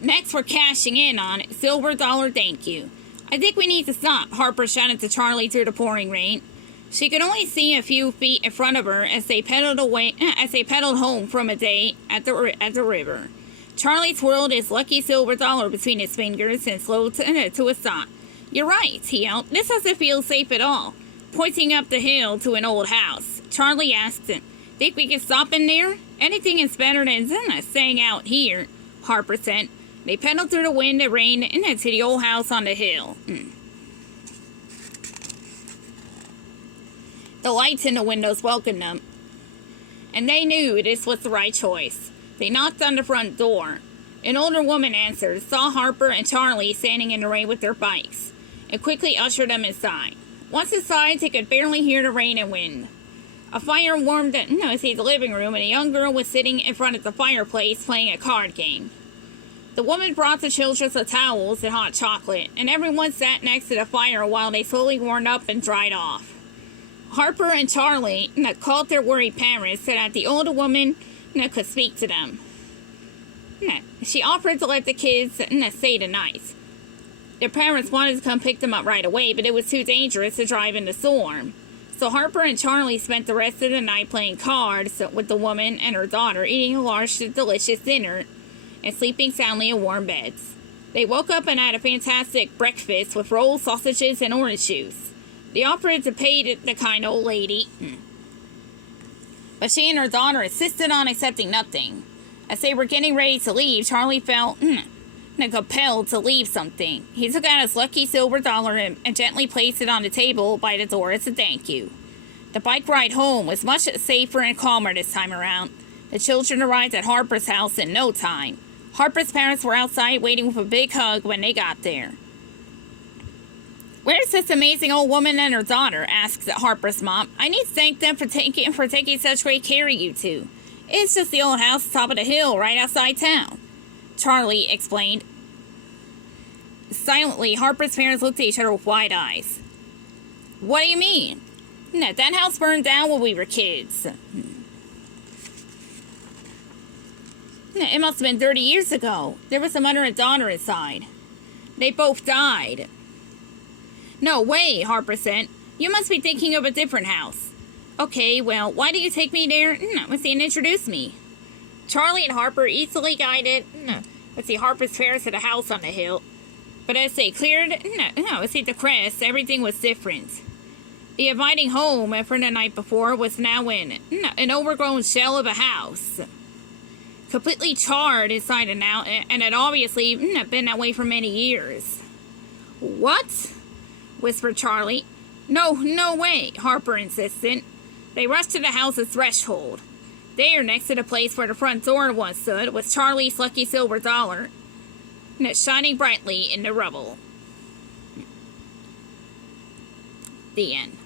Next, we're cashing in on it. Silver dollar thank you. I think we need to stop, Harper shouted to Charlie through the pouring rain. She could only see a few feet in front of her as they pedaled home from a day at the river. Charlie twirled his lucky silver dollar between his fingers and slowed to a stop. You're right, he yelled. This doesn't feel safe at all. Pointing up the hill to an old house, Charlie asked him, think we can stop in there? Anything is better than staying out here, Harper said. They pedaled through the wind and rain to the old house on the hill. The lights in the windows welcomed them, and they knew this was the right choice. They knocked on the front door. An older woman answered, saw Harper and Charlie standing in the rain with their bikes, and quickly ushered them inside. Once inside, they could barely hear the rain and wind. A fire warmed the living room, and a young girl was sitting in front of the fireplace playing a card game. The woman brought the children some towels and hot chocolate, and everyone sat next to the fire while they slowly warmed up and dried off. Harper and Charlie called their worried parents so that the older woman could speak to them. She offered to let the kids stay the night. Their parents wanted to come pick them up right away, but it was too dangerous to drive in the storm. So Harper and Charlie spent the rest of the night playing cards with the woman and her daughter, eating a large, delicious dinner, and sleeping soundly in warm beds. They woke up and had a fantastic breakfast with rolls, sausages, and orange juice. They offered to pay the kind old lady, but she and her daughter insisted on accepting nothing. As they were getting ready to leave, Charlie felt compelled to leave something. He took out his lucky silver dollar and gently placed it on the table by the door as a thank you. The bike ride home was much safer and calmer this time around. The children arrived at Harper's house in no time. Harper's parents were outside waiting with a big hug when they got there. Where's this amazing old woman and her daughter? Asked Harper's mom. I need to thank them for taking such great care of you two. It's just the old house top of the hill right outside town, Charlie explained. Silently, Harper's parents looked at each other with wide eyes. What do you mean? That house burned down when we were kids. It must have been 30 years ago. There was a mother and daughter inside. They both died. No way, Harper said. You must be thinking of a different house. Okay, well, why don't you take me there and introduce me? Charlie and Harper easily guided Harper's parents to the house on the hill. But as they cleared the crest, everything was different. The inviting home from the night before was now in an overgrown shell of a house. Completely charred inside and out, and had obviously been that way for many years. What? Whispered Charlie. No way, Harper insisted. They rushed to the house's threshold. There, next to the place where the front door once stood, was Charlie's lucky silver dollar, shining brightly in the rubble. The end.